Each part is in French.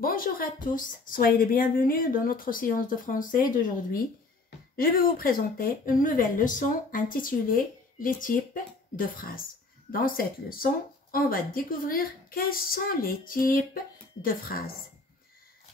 Bonjour à tous, soyez les bienvenus dans notre séance de français d'aujourd'hui. Je vais vous présenter une nouvelle leçon intitulée « Les types de phrases ». Dans cette leçon, on va découvrir quels sont les types de phrases.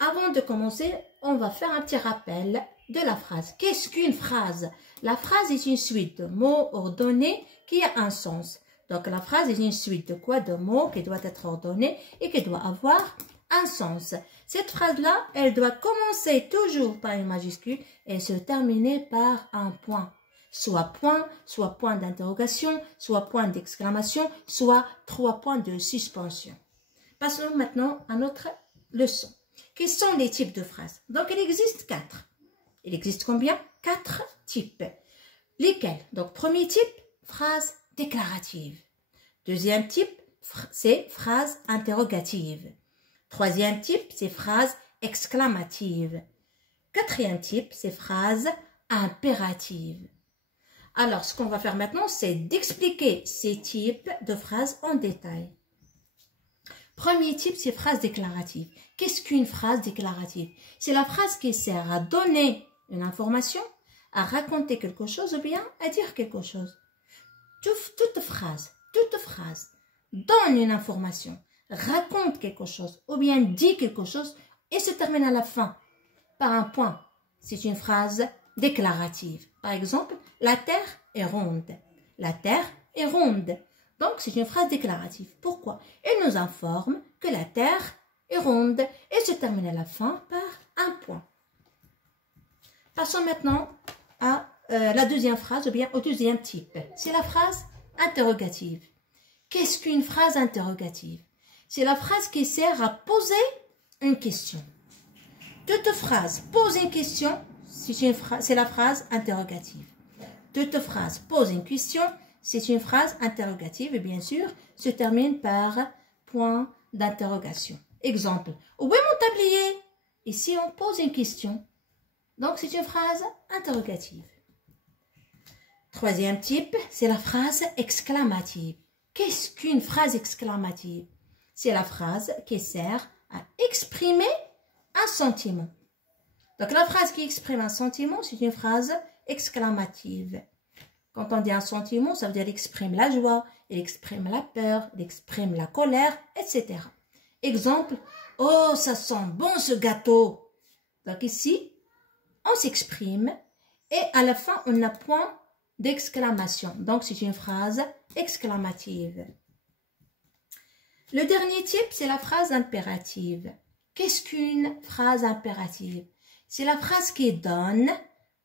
Avant de commencer, on va faire un petit rappel de la phrase. Qu'est-ce qu'une phrase? La phrase est une suite de mots ordonnés qui a un sens. Donc la phrase est une suite de quoi? De mots qui doit être ordonnés et qui doit avoir un sens. Cette phrase-là, elle doit commencer toujours par une majuscule et se terminer par un point. Soit point d'interrogation, soit point d'exclamation, soit 3 points de suspension. Passons maintenant à notre leçon. Quels sont les types de phrases? Donc, il existe 4. Il existe combien? 4 types. Lesquels? Donc, premier type, phrase déclarative. Deuxième type, c'est phrase interrogative. Troisième type, c'est phrase exclamative. Quatrième type, c'est phrase impérative. Alors, ce qu'on va faire maintenant, c'est d'expliquer ces types de phrases en détail. Premier type, c'est phrase déclarative. Qu'est-ce qu'une phrase déclarative? C'est la phrase qui sert à donner une information, à raconter quelque chose ou bien à dire quelque chose. Toute phrase donne une information, raconte quelque chose ou bien dit quelque chose et se termine à la fin par un point. C'est une phrase déclarative. Par exemple, la terre est ronde. La terre est ronde. Donc, c'est une phrase déclarative. Pourquoi? Elle nous informe que la terre est ronde et se termine à la fin par un point. Passons maintenant à la deuxième phrase ou bien au deuxième type. C'est la phrase interrogative. Qu'est-ce qu'une phrase interrogative? C'est la phrase qui sert à poser une question. Toute phrase pose une question, c'est la phrase interrogative. Toute phrase pose une question, c'est une phrase interrogative et bien sûr se termine par point d'interrogation. Exemple, où est mon tablier? Ici, on pose une question. Donc, c'est une phrase interrogative. Troisième type, c'est la phrase exclamative. Qu'est-ce qu'une phrase exclamative? C'est la phrase qui sert à exprimer un sentiment. Donc, la phrase qui exprime un sentiment, c'est une phrase exclamative. Quand on dit un sentiment, ça veut dire qu'il exprime la joie, il exprime la peur, il exprime la colère, etc. Exemple, oh, ça sent bon ce gâteau. Donc ici, on s'exprime et à la fin, on a point d'exclamation. Donc, c'est une phrase exclamative. Le dernier type, c'est la phrase impérative. Qu'est-ce qu'une phrase impérative? C'est la phrase qui donne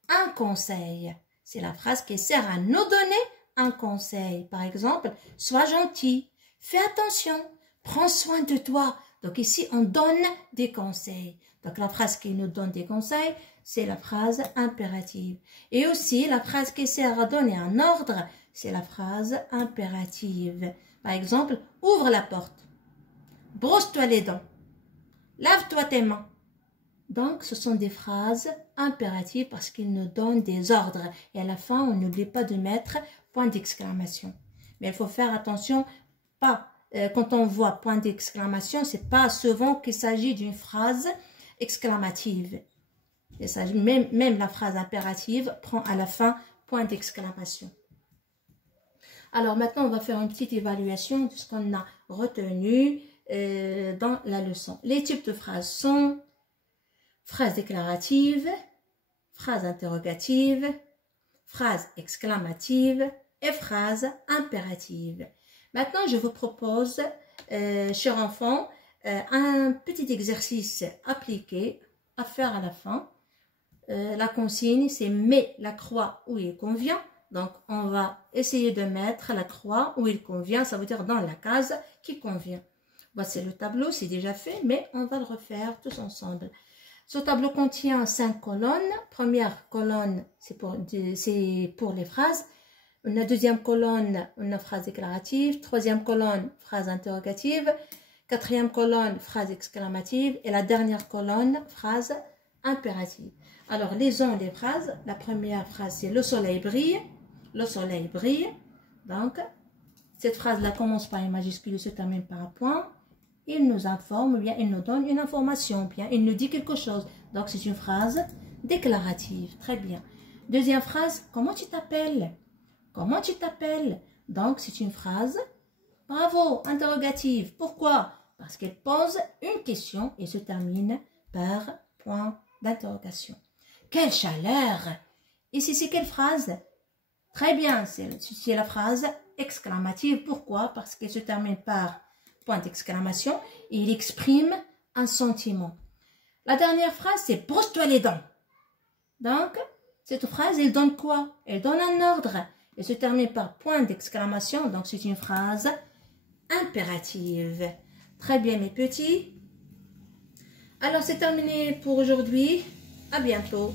un conseil. C'est la phrase qui sert à nous donner un conseil. Par exemple, sois gentil, fais attention, prends soin de toi. Donc ici, on donne des conseils. Donc la phrase qui nous donne des conseils, c'est la phrase impérative. Et aussi, la phrase qui sert à donner un ordre, c'est la phrase impérative. Par exemple, ouvre la porte, brosse-toi les dents, lave-toi tes mains. Donc, ce sont des phrases impératives parce qu'ils nous donnent des ordres. Et à la fin, on n'oublie pas de mettre point d'exclamation. Mais il faut faire attention, quand on voit point d'exclamation, c'est pas souvent qu'il s'agit d'une phrase exclamative. Même la phrase impérative prend à la fin point d'exclamation. Alors maintenant, on va faire une petite évaluation de ce qu'on a retenu dans la leçon. Les types de phrases sont phrase déclarative, phrase interrogative, phrase exclamative et phrase impérative. Maintenant, je vous propose, chers enfants, un petit exercice appliqué à faire à la fin. La consigne, c'est « mets la croix où il convient ». Donc, on va essayer de mettre la croix où il convient, ça veut dire dans la case qui convient. Voici le tableau, c'est déjà fait, mais on va le refaire tous ensemble. Ce tableau contient 5 colonnes. Première colonne, c'est pour les phrases. La deuxième colonne, une phrase déclarative. Troisième colonne, phrase interrogative. Quatrième colonne, phrase exclamative. Et la dernière colonne, phrase impérative. Alors, lisons les phrases. La première phrase, c'est « Le soleil brille ». Le soleil brille. Donc, cette phrase-là commence par une majuscule et se termine par un point. il nous informe, ou bien il nous donne une information, ou bien il nous dit quelque chose. Donc, c'est une phrase déclarative. Très bien. Deuxième phrase, comment tu t'appelles? Comment tu t'appelles? Donc, c'est une phrase, bravo, interrogative. Pourquoi? Parce qu'elle pose une question et se termine par point d'interrogation. Quelle chaleur! Ici, c'est quelle phrase? Très bien, c'est la phrase exclamative. Pourquoi? Parce qu'elle se termine par point d'exclamation et il exprime un sentiment. La dernière phrase, c'est brosse-toi les dents. Donc, cette phrase, elle donne quoi? Elle donne un ordre. Elle se termine par point d'exclamation. Donc, c'est une phrase impérative. Très bien, mes petits. Alors, c'est terminé pour aujourd'hui. À bientôt.